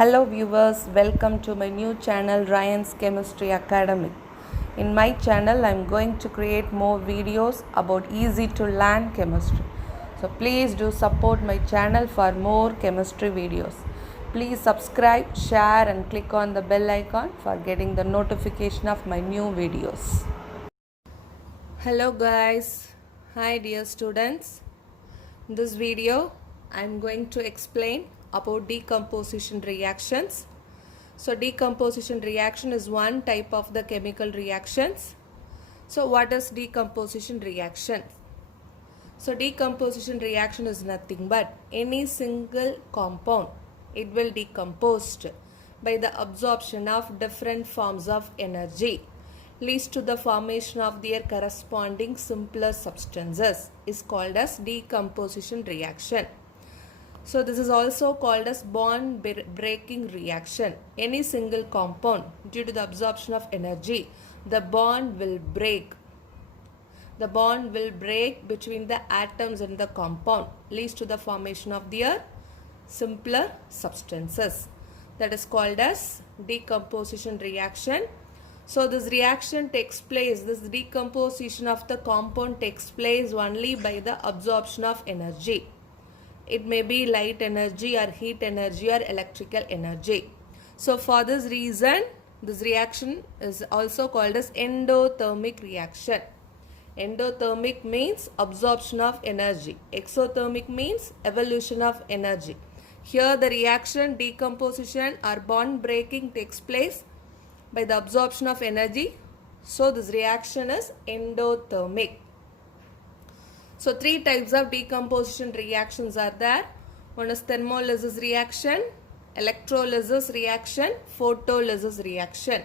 Hello viewers, welcome to my new channel Ryan's Chemistry Academy. In my channel I am going to create more videos about easy to learn chemistry. So please do support my channel for more chemistry videos. Please subscribe, share and click on the bell icon for getting the notification of my new videos. Hello guys, hi dear students. In this video I am going to explain about decomposition reactions. So decomposition reaction is one type of the chemical reactions. So what is decomposition reaction? So decomposition reaction is nothing but any single compound, it will decomposed by the absorption of different forms of energy, leads to the formation of their corresponding simpler substances, is called as decomposition reaction. So this is also called as bond breaking reaction. Any single compound, due to the absorption of energy, the bond will break. The bond will break between the atoms in the compound, leads to the formation of their simpler substances. That is called as decomposition reaction. So this reaction takes place, this decomposition of the compound takes place only by the absorption of energy. It may be light energy or heat energy or electrical energy. So for this reason, this reaction is also called as endothermic reaction. Endothermic means absorption of energy. Exothermic means evolution of energy. Here the reaction, decomposition or bond breaking takes place by the absorption of energy. So this reaction is endothermic. So three types of decomposition reactions are there. One is thermolysis reaction, electrolysis reaction, photolysis reaction.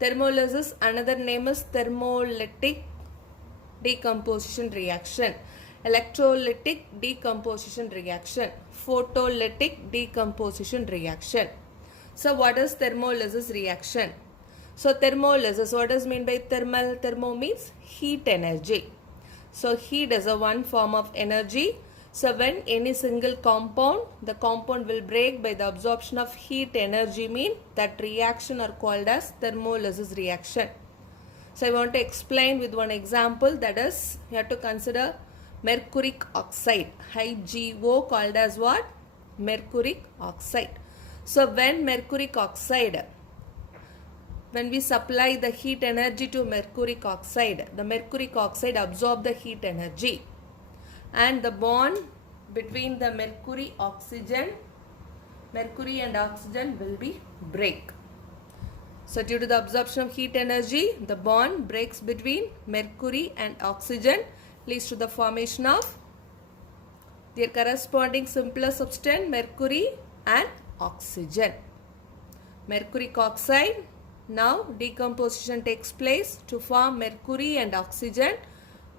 Thermolysis, another name is thermolytic decomposition reaction, electrolytic decomposition reaction, photolytic decomposition reaction. So what is thermolysis reaction? So thermolysis, what does mean by thermal? Thermo means heat energy. So heat is a one form of energy. So when any single compound, the compound will break by the absorption of heat energy, mean that reaction are called as thermolysis reaction. So I want to explain with one example, that is you have to consider mercuric oxide, HgO, called as what? Mercuric oxide. So when mercuric oxide, when we supply the heat energy to mercuric oxide, the mercuric oxide absorb the heat energy and the bond between the mercury and oxygen will be break. So due to the absorption of heat energy, the bond breaks between mercury and oxygen, leads to the formation of their corresponding simpler substance, mercury and oxygen. Mercuric oxide, now decomposition takes place to form mercury and oxygen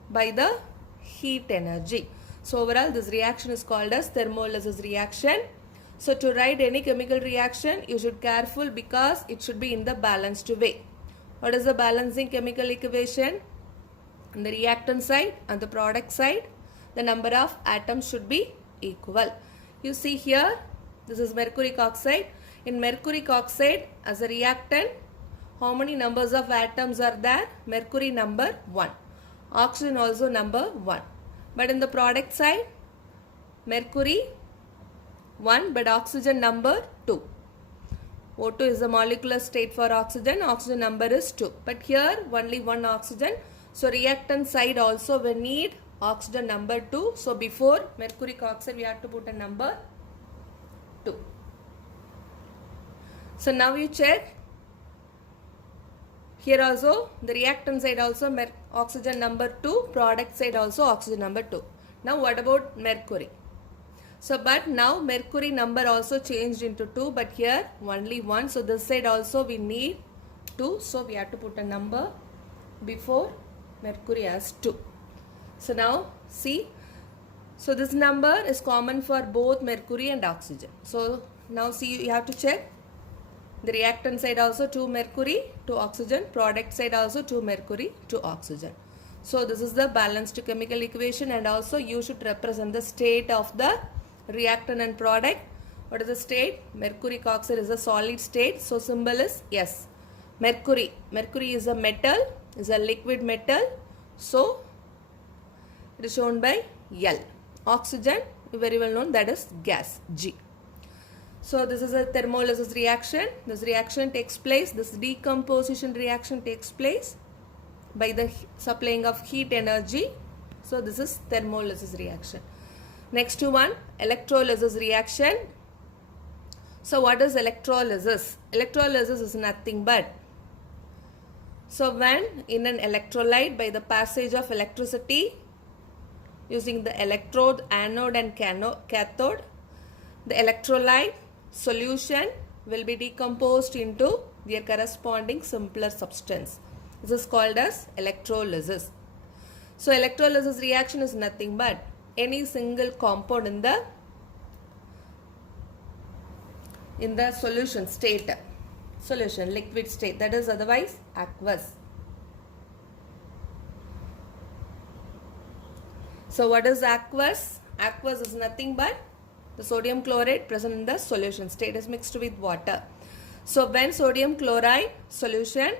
by the heat energy. So overall this reaction is called as thermolysis reaction. So to write any chemical reaction, you should be careful because it should be in the balanced way. What is the balancing chemical equation? On the reactant side and the product side, the number of atoms should be equal. You see here, this is mercuric oxide. In mercuric oxide, as a reactant, how many numbers of atoms are there? Mercury number 1. Oxygen also number 1. But in the product side, mercury 1 but oxygen number 2. O2 is the molecular state for oxygen. Oxygen number is 2. But here only one oxygen. So reactant side also we need oxygen number 2. So before mercuric oxide we have to put a number 2. So now you check. Here also the reactant side also oxygen number 2, product side also oxygen number 2. Now what about mercury? So but now mercury number also changed into 2, but here only 1. So this side also we need 2. So we have to put a number before mercury as 2. So now see. So this number is common for both mercury and oxygen. So now see, you have to check. The reactant side also 2 mercury, 2 oxygen. Product side also 2 mercury, 2 oxygen. So this is the balanced chemical equation, and also you should represent the state of the reactant and product What is the state? Mercuric oxide is a solid state. So symbol is S. Mercury. Mercury is a metal, is a liquid metal. So it is shown by L. Oxygen, very well known, that is gas, G. So this is a thermolysis reaction. This reaction takes place, this decomposition reaction takes place by the supplying of heat energy. So this is thermolysis reaction. Next one, electrolysis reaction. So what is electrolysis? Electrolysis is nothing but, so when in an electrolyte, by the passage of electricity using the electrode, anode and cathode, the electrolyte solution will be decomposed into their corresponding simpler substance. This is called as electrolysis. So electrolysis reaction is nothing but any single compound in the solution state, solution liquid state, that is otherwise aqueous. So what is aqueous? Aqueous is nothing but the sodium chloride present in the solution state is mixed with water. So when sodium chloride solution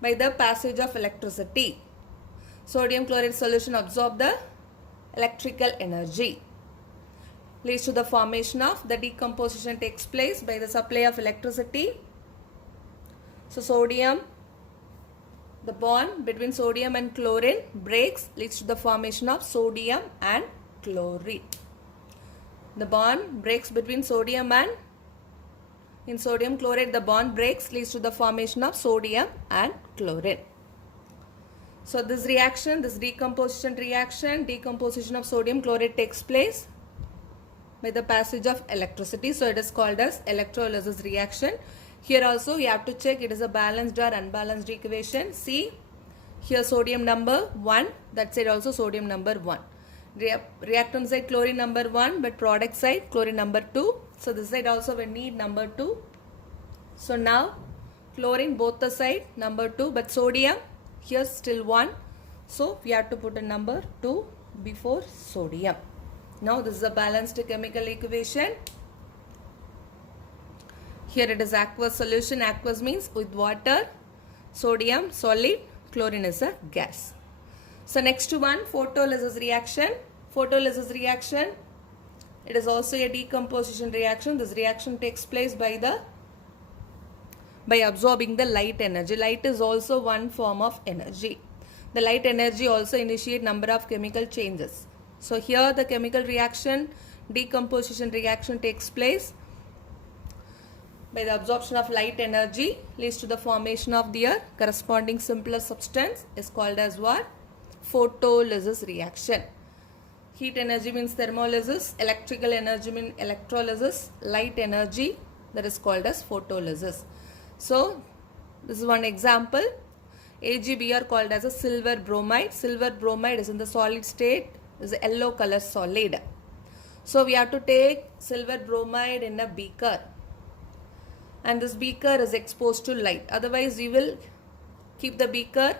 by the passage of electricity, sodium chloride solution absorb the electrical energy, leads to the formation of, the decomposition takes place by the supply of electricity. So sodium, the bond between sodium and chlorine breaks, leads to the formation of sodium and chlorine. The bond breaks between sodium and, in sodium chloride the bond breaks, leads to the formation of sodium and chlorine. So this reaction, this decomposition reaction, decomposition of sodium chloride takes place by the passage of electricity. So it is called as electrolysis reaction. Here also you have to check it is a balanced or unbalanced equation. See here sodium number 1, that side also sodium number 1. Reactant side chlorine number 1, but product side chlorine number 2. So this side also we need number 2. So now chlorine both the side number 2, but sodium here still 1. So we have to put a number 2 before sodium. Now this is a balanced chemical equation. Here it is aqueous solution. Aqueous means with water, sodium solid, chlorine is a gas. So next one, photolysis reaction. Photolysis reaction, it is also a decomposition reaction. This reaction takes place by absorbing the light energy. Light is also one form of energy. The light energy also initiate number of chemical changes. So here the chemical reaction, decomposition reaction takes place by the absorption of light energy, leads to the formation of their corresponding simpler substance, is called as what? Photolysis reaction. Heat energy means thermolysis, electrical energy means electrolysis, light energy, that is called as photolysis. So this is one example. AgBr called as a silver bromide. Silver bromide is in the solid state, is a yellow color solid. So we have to take silver bromide in a beaker, and this beaker is exposed to light. Otherwise you will keep the beaker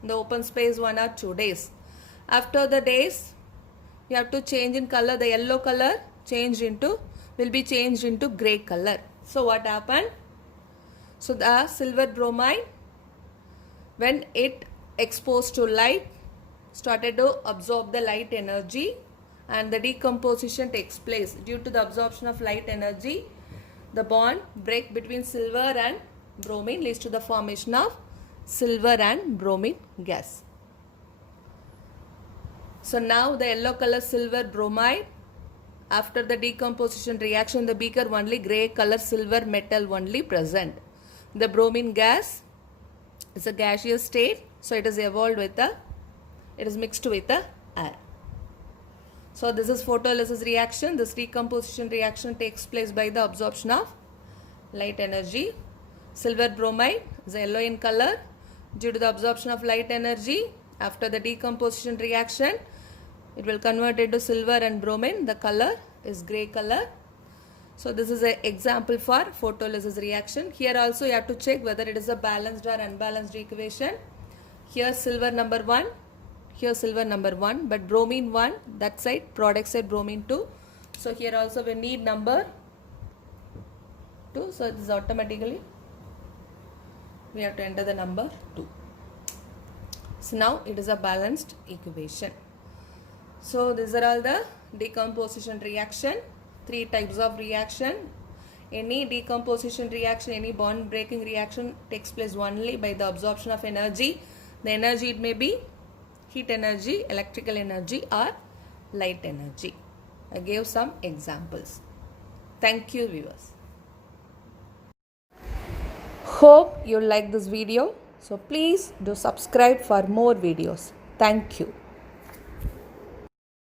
in the open space 1 or 2 days. After the days you have to change in color. The yellow color will be changed into grey color. So what happened? So the silver bromide, when it exposed to light, started to absorb the light energy, and the decomposition takes place. Due to the absorption of light energy, the bond break between silver and bromine, leads to the formation of silver and bromine gas. So now the yellow color silver bromide, after the decomposition reaction, the beaker only grey color silver metal only present. The bromine gas is a gaseous state, so it is evolved with it is mixed with the air. So this is photolysis reaction. This decomposition reaction takes place by the absorption of light energy. Silver bromide is yellow in color. Due to the absorption of light energy, after the decomposition reaction, it will convert into silver and bromine. The color is grey color. So this is an example for photolysis reaction. Here also you have to check whether it is a balanced or unbalanced equation. Here silver number 1, here silver number 1, but bromine 1, that side, product side bromine 2. So here also we need number 2. So this is automatically we have to enter the number 2. So now it is a balanced equation. So these are all the decomposition reaction. 3 types of reaction. Any decomposition reaction, any bond breaking reaction takes place only by the absorption of energy. The energy, it may be heat energy, electrical energy or light energy. I gave some examples. Thank you, viewers. Hope you like this video. So please do subscribe for more videos. Thank you.